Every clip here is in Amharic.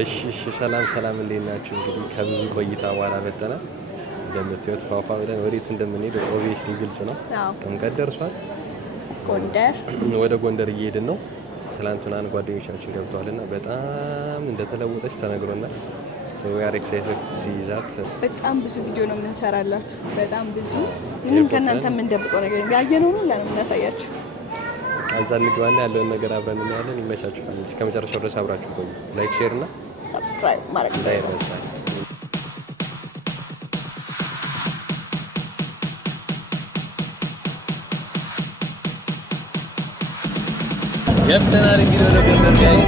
እሺ ሰላም እንዴት ናችሁ? እንግዲህ ከብዙ ቆይታ በኋላ መጥተናል። እንደምታዩት ፏፏ ብለን ወዴት እንደምንሄድ ኦብቪየስሊ ግልጽ ነው። ጥምቀት ደርሷል። ወደ ጎንደር እየሄድን ነው። ትላንትናን ጓደኞቻችን ገብተዋልና በጣም እንደተለወጠች ተነግሮናል። ሶ ዊ አር ኤክሳይትድ ቱ ሲ ዛት። በጣም ብዙ ቪዲዮ ነው የምንሰራላችሁ። በጣም ብዙ ምንም ከእናንተ የምንደብቀው ነገር ያየነው ነው እናሳያችሁ። ከዛ እንግባና ያለውን ነገር አብረን እናያለን። ይመቻችሁ። እስከ መጨረሻው ድረስ አብራችሁ ቆዩ። ላይክ፣ ሼር እና ሰብስክራይብ ማድረግ እንዳይረሳ። የፍተናል እንግዲህ ወደ ጎንደር ጋር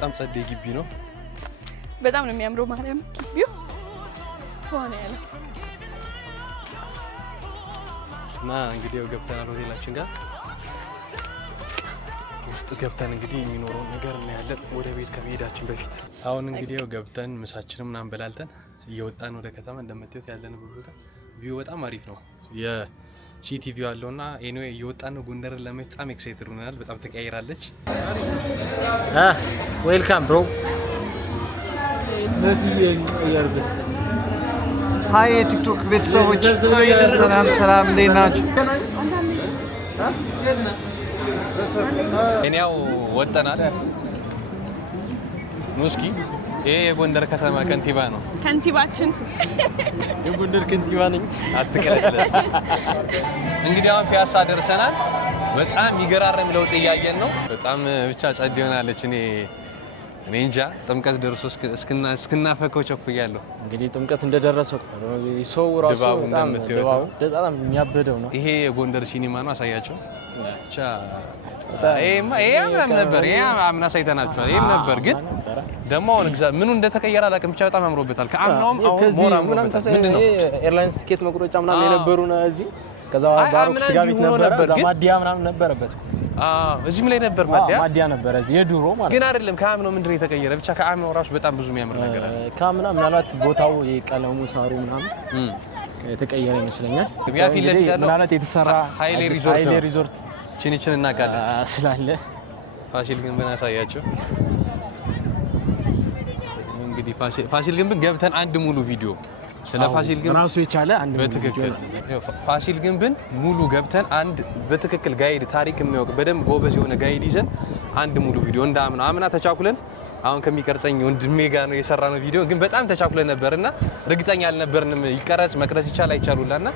በጣም ጸዴ ግቢ ነው። በጣም ነው የሚያምረው። ማርያም ግቢው ሆነ ያለ እና እንግዲህ ገብተናል ሆቴላችን ጋር። ውስጥ ገብተን እንግዲህ የሚኖረው ነገር እናያለን ወደ ቤት ከመሄዳችን በፊት። አሁን እንግዲህ ገብተን ምሳችንን ምናምን በላልተን እየወጣን ወደ ከተማ እንደምታዩት ያለንበት ቦታ ቪው በጣም አሪፍ ነው። የሲቲ ቪው አለውና ኤኒዌይ እየወጣን ነው። ጎንደርን ለማየት በጣም ኤክሳይትድ ሆነናል። በጣም ተቀያይራለች። ዌልካም ብሮ ሀይ የቲክቶክ ቤተሰቦች ሰላም እንዴት ናችሁ? እኔው ወጣናል። ሙስኪ ይሄ የጎንደር ከተማ ከንቲባ ነው። ከንቲባችን የጎንደር ከንቲባ ነኝ። አትከለስለስ። እንግዲህ አሁን ፒያሳ ደርሰናል። በጣም ይገራረም ለውጥ እያየን ነው። በጣም ብቻ ጸድ ይሆናለች። እኔ እንጃ ጥምቀት ደርሶ እስክናፈከው ቸኩያለሁ። እንግዲህ ጥምቀት እንደደረሰ ወቅት ነው። ሰው ራሱ በጣም የሚያበደው ነው። ይሄ የጎንደር ሲኒማ ነው። አሳያቸው ብቻ። ይሄም ነበር አምና ሳይተናቸዋል። ይሄም ነበር ግን ደግሞ አሁን ምኑ እንደተቀየረ አላውቅም። ብቻ በጣም አምሮበታል። ከአምናውም አሁን ሞራ አምሮበታል። ምንድነው ኤርላይንስ ቲኬት መቁረጫ ምናምን የነበሩ ነው እዚህ። ከዛ ባሮክ ስጋ ቤት ነበር። ከዛ ማዲያ ምናምን ነበረበት። እዚህም ላይ ነበር ማዲያ ነበር እዚህ የድሮ ማለት ግን አይደለም። ከአምናው ምንድነው የተቀየረ? ብቻ ከአምናው ራሱ በጣም ብዙ የሚያምር ነገር አለ። ከአምና ምናልባት ቦታው የቀለሙ ሳሩ ምናምን የተቀየረ ይመስለኛል። ፊት ለፊት ያለው ምናልባት የተሰራ ሃይሌ ሪዞርት ቺኒችን እናውቃለን ስላለ ፋሲል ግንብን አሳያቸው። እንግዲህ ፋሲል ግንብን ገብተን አንድ ሙሉ ቪዲዮ ስለ ፋሲል ግንብ ራሱ የቻለ አንድ በትክክል ፋሲል ግንብን ሙሉ ገብተን አንድ በትክክል ጋይድ ታሪክ የሚያውቅ በደንብ ጎበዝ የሆነ ጋይድ ይዘን አንድ ሙሉ ቪዲዮ አምና ተቻኩለን አሁን ከሚቀርጸኝ ወንድሜ ጋር ነው የሰራነው ቪዲዮ። ግን በጣም ተቻኩለን ነበርና እርግጠኛ አልነበርንም ይቀረጽ መቅረጽ ይቻል አይቻሉላና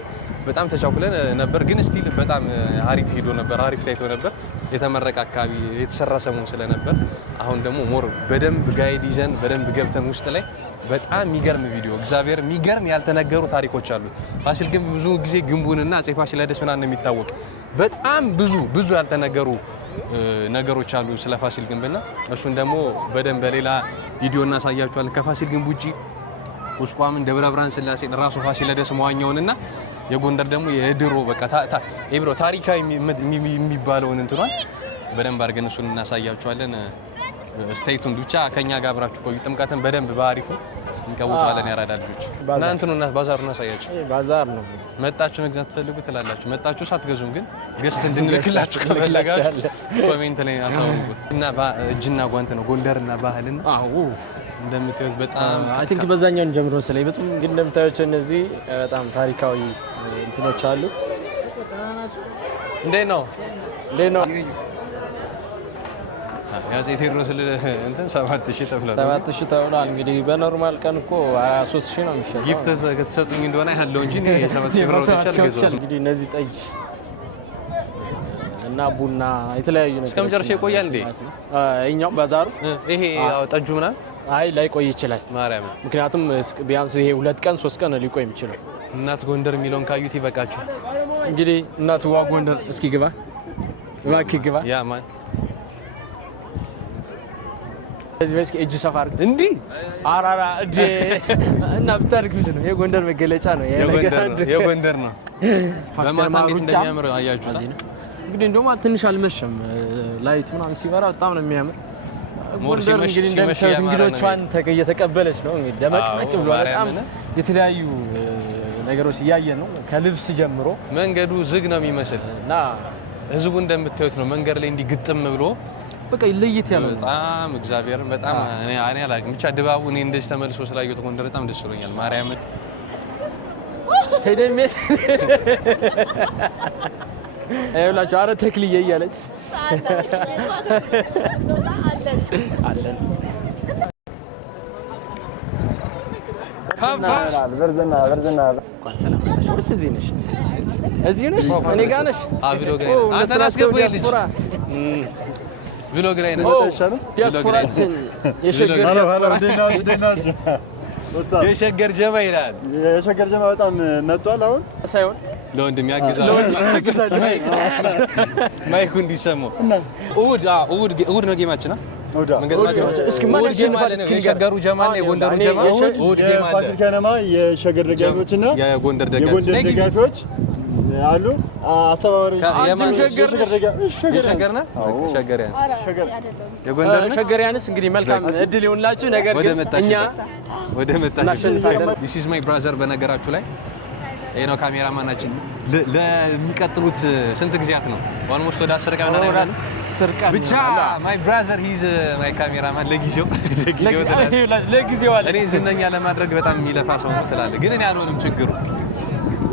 በጣም ተቻኩለን ነበር። ግን ስቲል በጣም አሪፍ ቪዲዮ ነበር። አሪፍ ታይቶ ነበር። የተመረቀ አካባቢ የተሰራ ሰሞን ስለነበር አሁን ደግሞ ሞር በደንብ ጋይድ ይዘን በደንብ ገብተን ውስጥ ላይ በጣም የሚገርም ቪዲዮ እግዚአብሔር የሚገርም ያልተነገሩ ታሪኮች አሉ። ፋሲል ግንብ ብዙ ጊዜ ግንቡንና አፄ ፋሲለደስ ምናምን የሚታወቅ በጣም ብዙ ያልተነገሩ ነገሮች አሉ ስለ ፋሲል ግንብና እሱን ደግሞ በደንብ በሌላ ቪዲዮ እናሳያችኋለን። ከፋሲል ግንብ ውጪ ቁስቋምን፣ ደብረ ብርሃን ስላሴን፣ ራሱ ፋሲለደስ መዋኛውንና የጎንደር ደግሞ የድሮ በቃ ኤብሮ ታሪካዊ የሚባለውን እንትኗን በደንብ አድርገን እሱን እናሳያችኋለን። ስቴቱን ብቻ ከኛ ጋር አብራችሁ ቆዩ። ጥምቀትን በደንብ በአሪፉ እንቀውጣለን። ያራዳ ልጆች እናንተ ነው ባዛሩን አሳያችሁ። ባዛር ነው መጣችሁ መግዛት ትፈልጉ ትላላችሁ። መጣችሁ ሳትገዙም ግን ገስት እንድንልክላችሁ ከፈለጋችሁ ኮሜንት ላይ አሳውቁ። እና እጅና ጓንት ነው ጎንደርና ባህልና አዎ እንደምታዩት በጣም አይ ቲንክ በዛኛው ጀምሮ ስለይ በጣም ግን እንደምታዩት እነዚህ በጣም ታሪካዊ እንትኖች አሉ። እንዴት ነው ያው ቴዎድሮስ እንትን 7000 ተብሏል። 7000 ተብሏል። እንግዲህ በኖርማል ቀን እኮ 3000 ነው የሚሸጠው። ጊፍት ከተሰጡኝ እንደሆነ ያለው እንጂ 7000 ብር ወጥቻለሁ። እንግዲህ እነዚህ ጠጅ እና ቡና የተለያዩ ነገሮች እስከ መጨረሻ ይቆያል እንዴ? እኛው ባዛሩ ይሄ ያው ጠጁ ምናምን አይ ላይቆይ ይችላል። ማርያም ምክንያቱም ቢያንስ ይሄ 2 ቀን 3 ቀን ሊቆይ የሚችለው። እናት ጎንደር የሚለውን ካዩት ይበቃቸው። እንግዲህ እናትዋ ጎንደር እስኪ ግባ እባክህ ግባ። ያ ማን እዚህ በስኪ እጅ ሰፋር እንዴ አራራ እዴ እና ብታርግ ምንድን ነው የጎንደር መገለጫ ነው። የጎንደር ነው። በማታ እንዴት እንደሚያምር አያችሁት? እንግዲህ እንደውም ትንሽ አልመሸም። ላይቱ ምናምን ሲበራ በጣም ነው የሚያምር። ጎንደር እንግዲህ እንደምታዩት እንግዶቿን እየተቀበለች ነው። እንግዲህ ደመቅመቅ ብሎ በጣም የተለያዩ ነገሮች እያየን ነው። ከልብስ ጀምሮ መንገዱ ዝግ ነው የሚመስል እና ህዝቡ እንደምታዩት ነው። መንገድ ላይ እንዲህ ግጥም ብሎ በቃ ለየት ያለ በጣም እግዚአብሔርን በጣም እኔ አላውቅም። ብቻ ድባቡ እኔ እንደዚህ ተመልሶ ስላየሁት ጎንደር በጣም ደስ ብሎኛል። ማርያምን ተደሜት አይውላችሁ አረ ተክልዬ እያለች አለን በርዘና እንኳን ሰላም መጣሽ። ወይስ እዚህ ነሽ? እዚህ ነሽ? እኔ ጋር ነሽ? ቪሎግ ላይ አንተ ናስገቡ ልጅ ቪሎግ ላይ ነው ዲያስፖራችን የሸገር ጀማ ይላል። የሸገር ጀማ በጣም መጥቷል። አሁን ሳይሆን ለወንድም ያግዛል። ማይኩ እንዲሰማው እሑድ ነው ጌማችን። እስኪ ማን ያሸንፋል? እስኪ የሸገሩ ጀማ እና የጎንደሩ ጀማ እሑድ ጌም አለ። ፋሲል ከነማ የሸገር ደጋፊዎችና የጎንደር ደጋፊዎች አሉ። አስተባባሪ የሸገር ነህ? ሸገር ያንስ ሸገር ያንስ። እንግዲህ መልካም እድል ይሁንላችሁ። ነገር ግን እኛ ወደ እናሸንፋለን። This is my brother በነገራችሁ ላይ ይሄ ነው ካሜራማናችን። ለሚቀጥሉት ስንት ጊዜያት ነው? ኦልሞስት ወደ 10 ቀን ነው ያለው። 10 ቀን ብቻ my brother he's my cameraman ለጊዜው አለ። እኔ ዝነኛ ለማድረግ በጣም የሚለፋ ሰው ነው ትላለህ፣ ግን እኔ አልሆንም። ችግሩ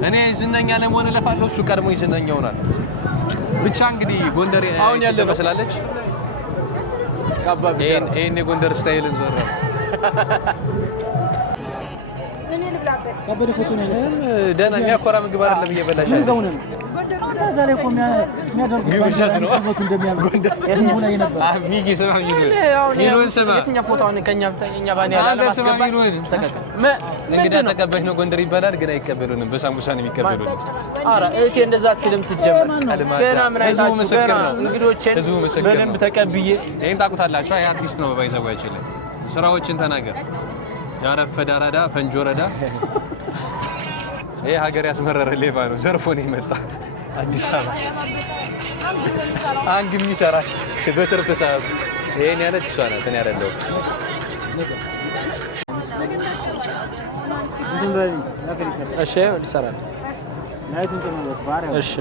እኔ ዝነኛ ለመሆን እለፋለሁ፣ እሱ ቀድሞ ዝነኛ ይሆናል። ብቻ እንግዲህ ጎንደር አሁን ያለ መስላለች። ይሄን የጎንደር ስታይልን ዞር ነው ከበደ ፎቶ ነው ያነሳ። ደህና የሚያኮራ ምግብ አይደለም እየበላሽ አይደል? ዛሬ እኮ የሚያደርጉት እንደሚያምር የትኛው ላይ ነበር? ሚኪ ስማ ሚሉን ስማ የትኛው ፎቶ አሁን ከኛ ባን ያለ ለማስገባት እንግዲህ ተቀበሽ ነው ጎንደር ይባላል፣ ግን አይቀበሉንም። በሳምቡሳ ነው የሚቀበሉን። ኧረ እቴ እንደዛ አትልም። ስትጀምር ገና ምን አይታችሁ ገና እንግዶችን በደንብ ተቀብዬ ይሄን ታውቁታላችሁ። አይ አርቲስት ነው ባይዘዋችሁ ላይ ስራዎችን ተናገር። ያረፈደ አራዳ ፈንጆ ረዳ ይሄ ሀገር ያስመረረ ሌባ ነው። ዘርፎ ነው የመጣ አዲስ አበባ አንግ የሚሰራ በትርፍ ሰዓቱ ይሄን ያለች እሷ ናት። እኔ አይደለሁም። እሺ ልሰራለሁ። እሺ